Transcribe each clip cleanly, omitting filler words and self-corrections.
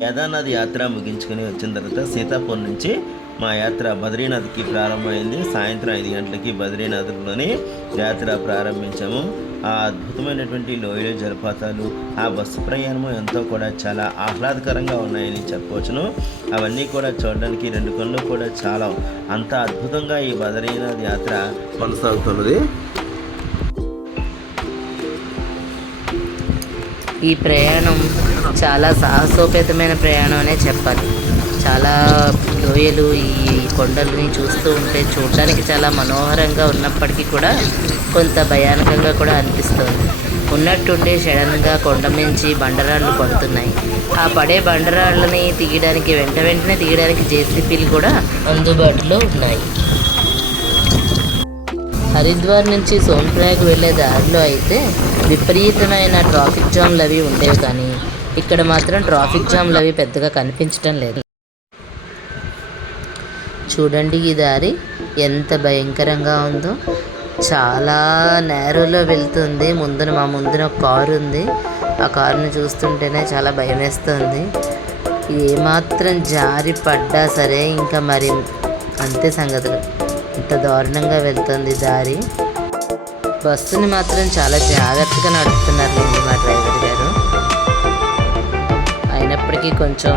కేదార్నాథ్ యాత్ర ముగించుకొని వచ్చిన తర్వాత సీతాపూర్ నుంచి మా యాత్ర బద్రీనాథ్కి ప్రారంభమైంది. సాయంత్రం 5 గంటలకి బద్రీనాథ్లోని యాత్ర ప్రారంభించాము. ఆ అద్భుతమైనటువంటి లోయలు, జలపాతాలు, ఆ బస్సు ప్రయాణము ఎంతో కూడా చాలా ఆహ్లాదకరంగా ఉన్నాయని చెప్పవచ్చును. అవన్నీ కూడా చూడడానికి 2 కళ్ళు కూడా చాలా అంత అద్భుతంగా ఈ బద్రీనాథ్ యాత్ర కొనసాగుతున్నది. ఈ ప్రయాణం చాలా సాహసోపేతమైన ప్రయాణం అనే చెప్పాలి. చాలా లోయలు, ఈ కొండలని చూస్తూ ఉంటే చూడడానికి చాలా మనోహరంగా ఉన్నప్పటికీ కూడా కొంత భయానకంగా కూడా అనిపిస్తుంది. ఉన్నట్టుండి సడన్గా కొండ మించి బండరాళ్ళు పడుతున్నాయి. ఆ పడే బండరాళ్ళని తీయడానికి వెంటనే తీయడానికి జేసీబీలు కూడా అందుబాటులో ఉన్నాయి. హరిద్వార్ నుంచి సోన్ప్రయాగ్ వెళ్ళే దారిలో అయితే విపరీతమైన ట్రాఫిక్ జామ్లు అవి ఉండేవి, కానీ ఇక్కడ మాత్రం ట్రాఫిక్ జామ్లు అవి పెద్దగా కనిపించడం లేదు. చూడండి ఈ దారి ఎంత భయంకరంగా ఉందో. చాలా నేరోలో వెళ్తుంది. మా ముందున ఒక కారు ఉంది. ఆ కారుని చూస్తుంటేనే చాలా భయం వేస్తుంది. ఏమాత్రం జారి పడ్డా సరే ఇంకా మరి అంతే సంగతులు. ఇంత దారుణంగా వెళ్తుంది దారి. బస్సుని మాత్రం చాలా జాగ్రత్తగా నడుపుతున్నారులేండి మా డ్రైవర్ గారు. అయినప్పటికీ కొంచెం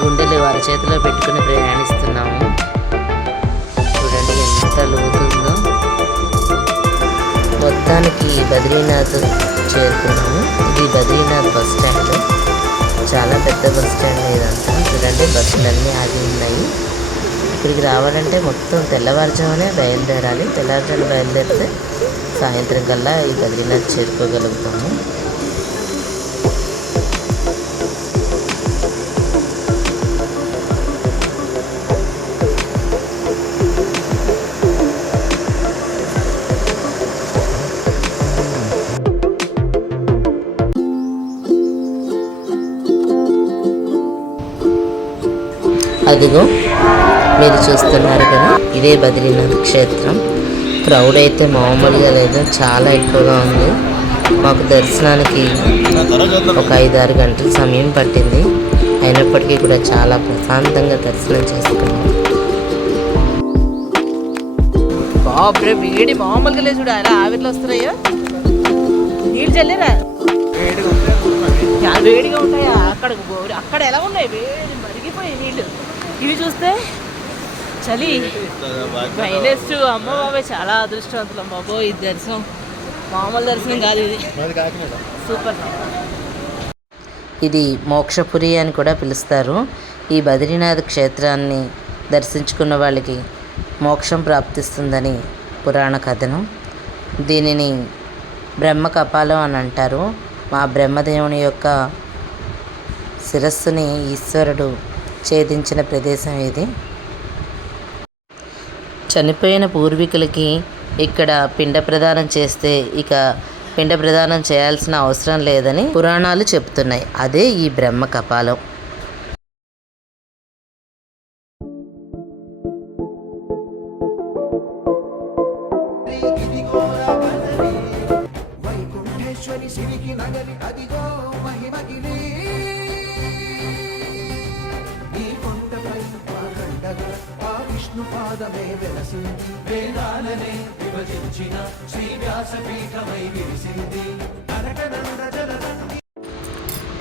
గుండెలు అరచేతిలో పెట్టుకుని ప్రయాణిస్తున్నాము. చూడండి ఎంత లోతుందో. మొత్తానికి బద్రీనాథ్ చేరుకున్నాము. ఇది బద్రీనాథ్ బస్ స్టాండ్. చాలా పెద్ద బస్ స్టాండ్ ఇదంతా. చూడండి బస్సులన్నీ ఆగి ఉన్నాయి. ఇక్కడికి రావాలంటే మొత్తం తెల్లవారుజామునే బయలుదేరాలి. తెల్లవారుజాము బయలుదేరితే సాయంత్రం కల్లా ఈ బద్రీనాథ్ చేరుకోగలుగుతాము. అదిగో మీరు చూస్తున్నారు కదా, ఇదే బద్రీనాథ్ క్షేత్రం. క్రౌడ్ అయితే మామూలుగా లేదు, చాలా ఎక్కువగా ఉంది. మాకు దర్శనానికి ఒక 5-6 గంటల సమయం పట్టింది. అయినప్పటికీ కూడా చాలా ప్రశాంతంగా దర్శనం చేసుకున్నాం. బాబ్రే వేడి మామూలుగా లేదు. చూడ అలా ఆవిర్లు వస్తున్నాయో, నీళ్ళు చల్లేరా వేడిగా ఉంటాయా? అక్కడ ఎలా ఉన్నాయి వేడి మరిగిపోయి నీళ్ళు. ఇవి చూస్తే చలి మైనస్. అమ్మ బాబాయ్ చాలా అదృష్టవంతులు బాబోయ్. ఈ దర్శనం మామూలు దర్శనం కాదు, ఇది సూపర్. ఇది మోక్షపురి అని కూడా పిలుస్తారు. ఈ బద్రీనాథ్ క్షేత్రాన్ని దర్శించుకున్న వాళ్ళకి మోక్షం ప్రాప్తిస్తుందని పురాణ కథనం. దీనిని బ్రహ్మ కపాలం అని అంటారు. మా బ్రహ్మదేవుని యొక్క శిరస్సుని ఈశ్వరుడు ఛేదించిన ప్రదేశం ఇది. చనిపోయిన పూర్వీకులకి ఇక్కడ పిండ ప్రదానం చేస్తే ఇక పిండ ప్రదానం చేయాల్సిన అవసరం లేదని పురాణాలు చెప్తున్నాయి. అదే ఈ బ్రహ్మ కపాలం.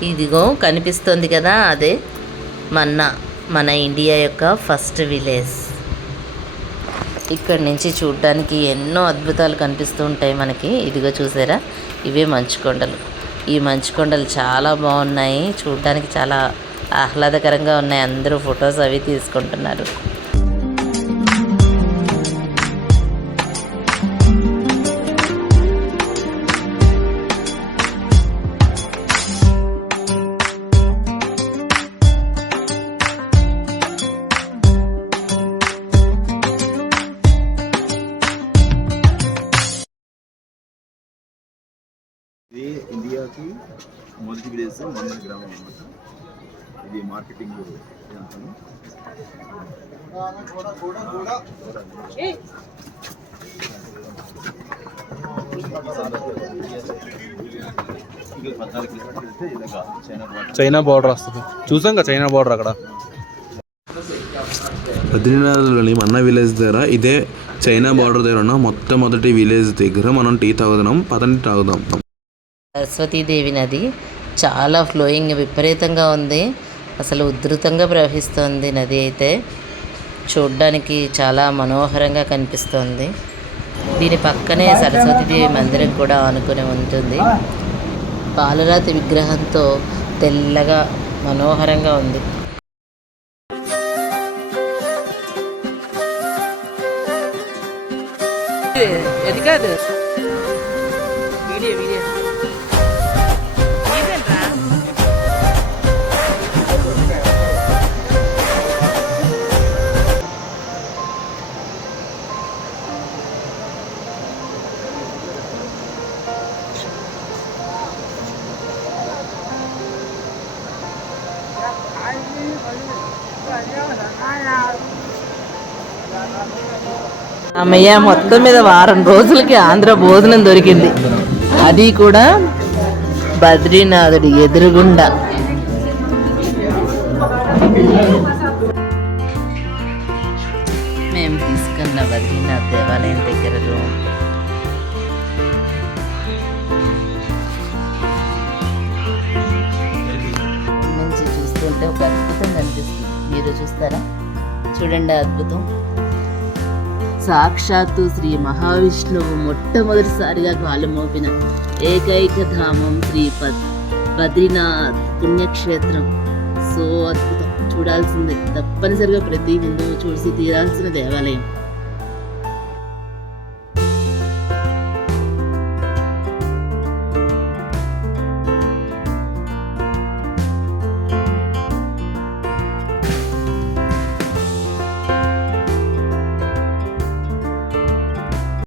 ఇదిగో కనిపిస్తుంది కదా, అదే మన ఇండియా యొక్క ఫస్ట్ విలేజ్. ఇక్కడి నుంచి చూడడానికి ఎన్నో అద్భుతాలు కనిపిస్తూ ఉంటాయి మనకి. ఇదిగో చూసారా, ఇవే మంచుకొండలు. ఈ మంచుకొండలు చాలా బాగున్నాయి, చూడడానికి చాలా ఆహ్లాదకరంగా ఉన్నాయి. అందరూ ఫొటోస్ అవి తీసుకుంటున్నారు. ఇది ఇండియాకి మొదటి విలేజ్ మందన గ్రామం అన్నమాట. ఇది మార్కెటింగ్ ప్రాంతం. ఇంకా 14 కిలోమీటర్లు వెళ్తే ఇలాగా చైనా border. చైనా బార్డర్ వస్తుంది. చూసాం కదా చైనా బార్డర్ అక్కడ. బద్రీనాథ్లోని మన్నా విలేజ్ దగ్గర ఇదే చైనా బార్డర్ దగ్గర ఉన్న మొట్టమొదటి విలేజ్ దగ్గర మనం టీ తాగుదాం. పదండి తాగుదాం. సరస్వతీదేవి నది చాలా ఫ్లోయింగ్ విపరీతంగా ఉంది. అసలు ఉధృతంగా ప్రవహిస్తోంది నది అయితే. చూడ్డానికి చాలా మనోహరంగా కనిపిస్తోంది. దీని పక్కనే సరస్వతీదేవి మందిరం కూడా ఆనుకుని ఉంటుంది. పాలరాతి విగ్రహంతో తెల్లగా మనోహరంగా ఉంది. అది కాదు వీడియో వీడియో ఇదేంట్రా? అమ్మయ్య, మొత్తం మీద వారం రోజులకి ఆంధ్ర భోజనం దొరికింది. అది కూడా బద్రీనాథుడి ఎదురుగుండా. మేము తీసుకున్న బద్రీనాథ్ దేవాలయం దగ్గర రూమ్. నుంచి చూస్తుంటే ఒక అద్భుతం కనిపిస్తుంది. మీరు చూస్తారా? చూడండి అద్భుతం. సాక్షాత్తు శ్రీ మహావిష్ణువు మొట్టమొదటిసారిగా కాలు మోపిన ఏకైక ధామం శ్రీ బద్రీనాథ్ పుణ్యక్షేత్రం. సో అద్భుతం, చూడాల్సిందే. తప్పనిసరిగా ప్రతి హిందువు చూసి తీరాల్సిన దేవాలయం.